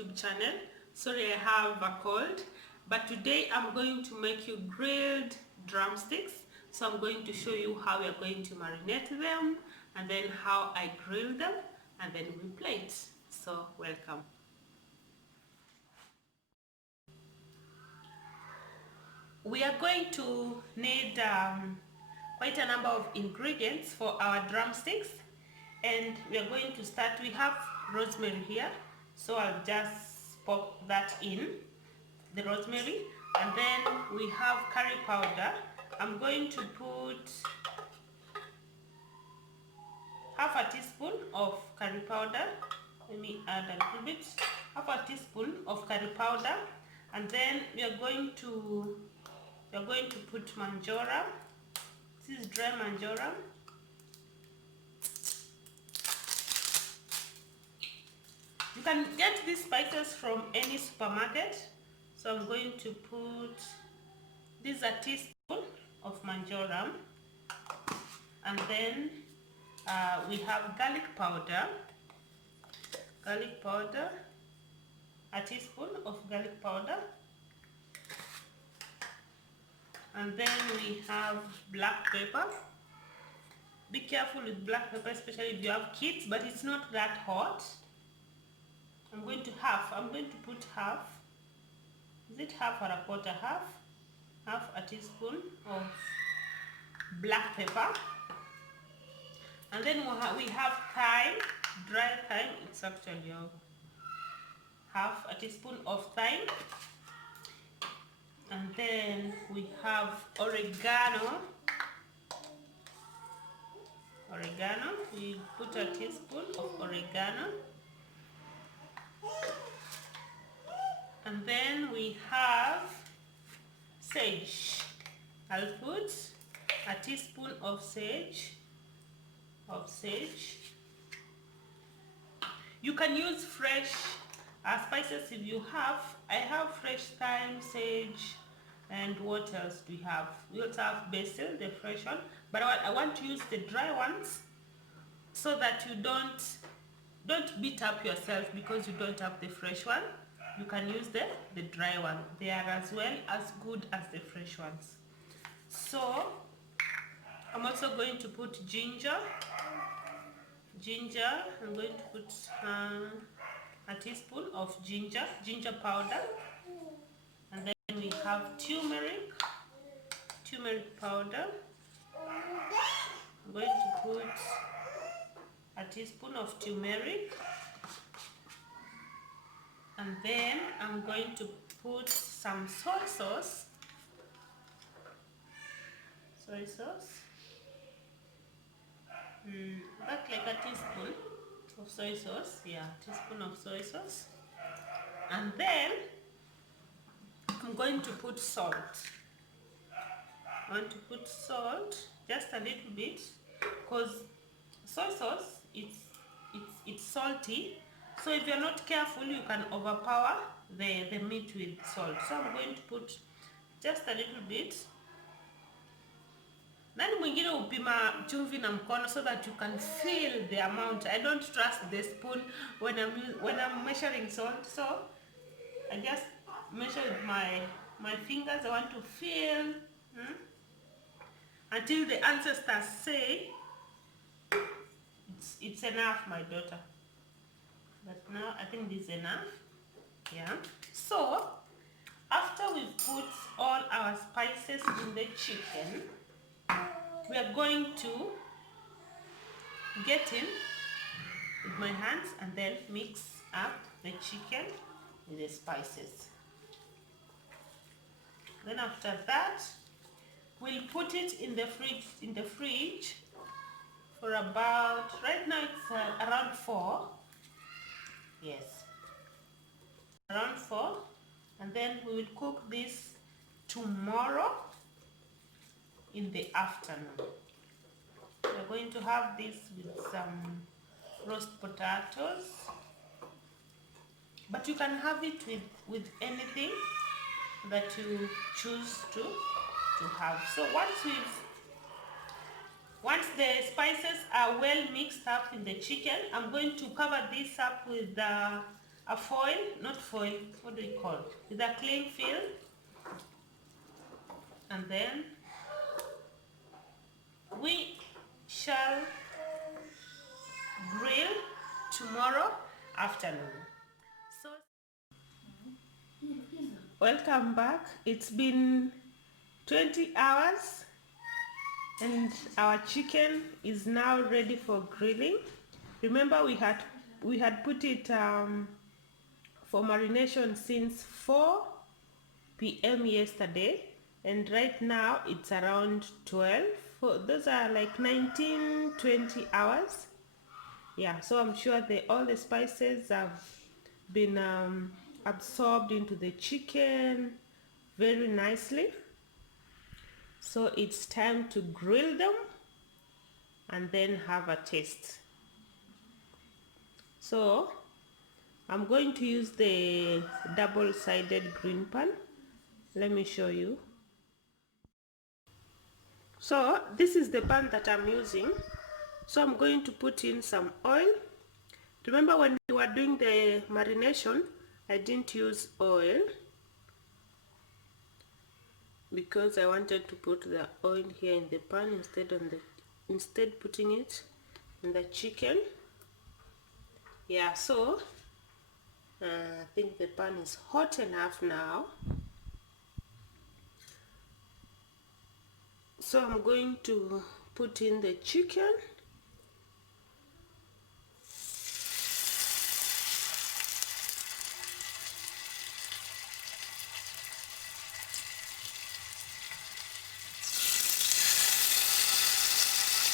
YouTube channel. Sorry, I have a cold, but today I'm going to make you grilled drumsticks. So I'm going to show you how we are going to marinate them, and then how I grill them, and then we plate. So welcome. We are going to need quite a number of ingredients for our drumsticks, and we are going to start. We have rosemary here, so I'll just pop that in, the rosemary, and then we have curry powder. I'm going to put half a teaspoon of curry powder. Let me add a little bit, half a teaspoon of curry powder, and then we are going to put manjora. This is dry manjora. You can get these spices from any supermarket. So I'm going to put, this is a teaspoon of manjora, and then we have garlic powder, a teaspoon of garlic powder, and then we have black pepper. Be careful with black pepper, especially if you have kids, but it's not that hot. I'm going to put half. Is it half or a quarter? Half a teaspoon of black pepper. And then we have thyme, dry thyme. It's actually half a teaspoon of thyme. And then we have oregano. We put a teaspoon of oregano. And then we have sage. I'll put a teaspoon of sage. You can use fresh spices if you have. I have fresh thyme, sage, and what else do we have? We also have basil, the fresh one, but I want to use the dry ones so that you don't beat up yourself because you don't have the fresh one. You can use the dry one. They are as well as good as the fresh ones. So I'm also going to put ginger. I'm going to put a teaspoon of ginger powder, and then we have turmeric powder. I'm going to put a teaspoon of turmeric, and then I'm going to put some soy sauce. That's like a teaspoon of soy sauce. Yeah, teaspoon of soy sauce. And then I'm going to put salt. I want to put salt, just a little bit, because soy sauce, it's salty. So if you're not careful, you can overpower the meat with salt. So I'm going to put just a little bit. Nani mwingine upima chumvi na mkono so that you can feel the amount. I don't trust the spoon when I'm measuring salt, so I just measure with my fingers. I want to feel until the ancestors say it's enough, my daughter. But now I think this is enough. Yeah. So after we've put all our spices in the chicken, we are going to get in with my hands and then mix up the chicken with the spices. Then after that, we'll put it in the fridge for about, right now it's around 4. Yes, around 4, and then we will cook this tomorrow in the afternoon. We're going to have this with some roast potatoes, but you can have it with anything that you choose to have. So once the spices are well mixed up in the chicken, I'm going to cover this up with a a foil, not foil, what do you call it? With a cling film, and then we shall grill tomorrow afternoon. So welcome back. It's been 20 hours and our chicken is now ready for grilling. Remember we had put it for marination since 4 p.m. yesterday, and right now it's around 12. Those are like 19-20 hours. Yeah, so I'm sure all the spices have been absorbed into the chicken very nicely. So it's time to grill them and then have a taste. So I'm going to use the double-sided green pan. Let me show you. So this is the pan that I'm using. So I'm going to put in some oil. Remember when we were doing the marination, I didn't use oil because I wanted to put the oil here in the pan instead putting it in the chicken. Yeah, so I think the pan is hot enough now. So I'm going to put in the chicken.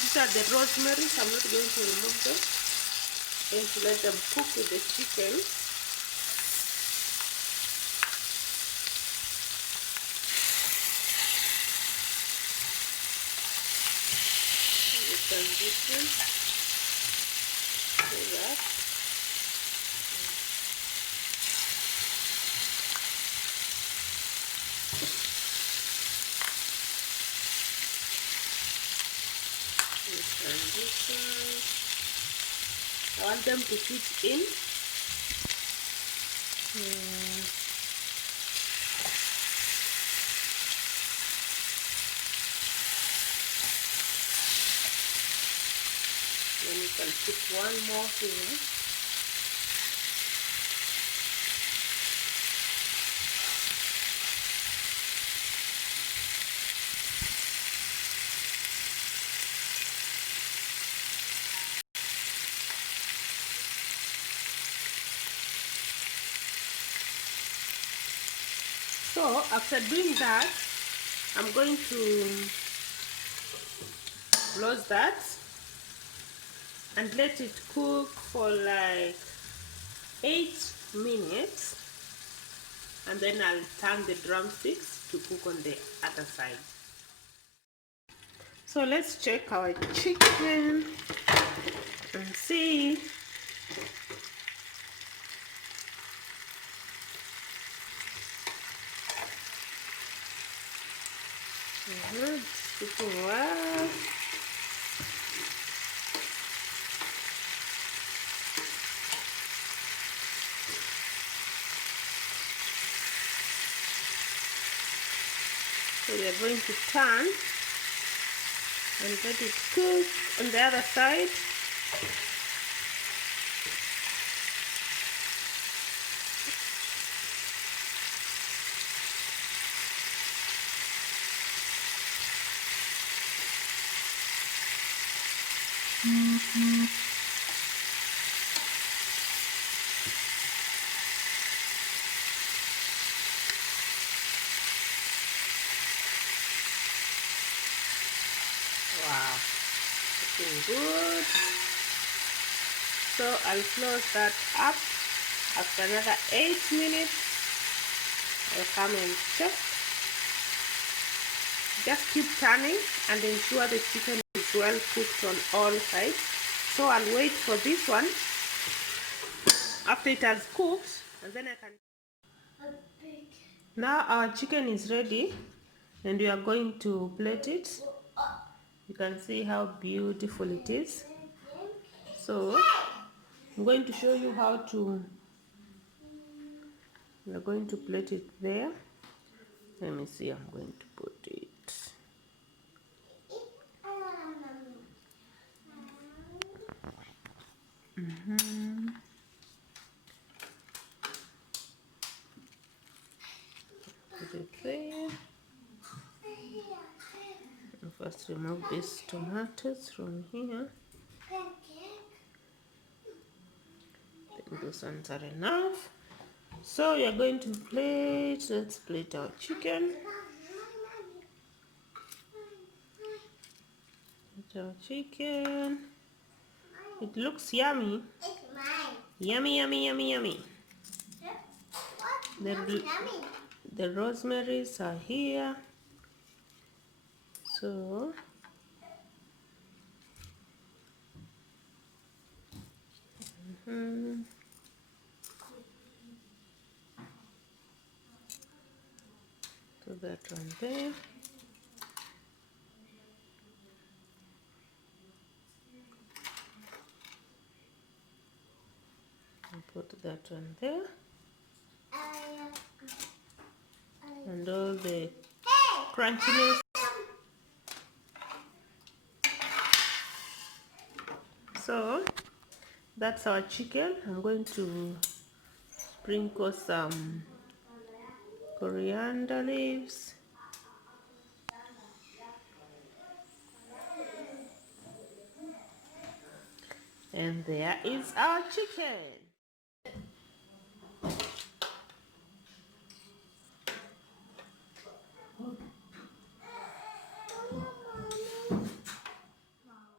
These are the rosemaries. I'm not going to remove them. I'm going to let them cook with the chicken. Transition to that. Transition. I want them to fit in. Then you can put one more here. So after doing that, I'm going to close that and let it cook for like 8 minutes, and then I'll turn the drumsticks to cook on the other side. So let's check our chicken and see. It's cooking well. So we are going to turn and let it cook on the other side. Wow, looking good. So I'll close that up. After another 8 minutes, I'll come and check. Just keep turning and ensure the chicken is well cooked on all sides. So I'll wait for this one after it has cooked, and then I can. Now our chicken is ready and we are going to plate it. You can see how beautiful it is. So I'm going to show you how to We're going to plate it there. Let me see, I'm going to put it. Put it there. And first remove these tomatoes from here. I think those ones are enough. So you're going to plate, let's plate our chicken. Plate our chicken. It looks yummy. It's mine. Yummy, yummy, yummy, yummy. The rosemaries are here. So put that one there. And put that one there. And all the crunchiness. So that's our chicken. I'm going to sprinkle some coriander leaves. And there is our chicken.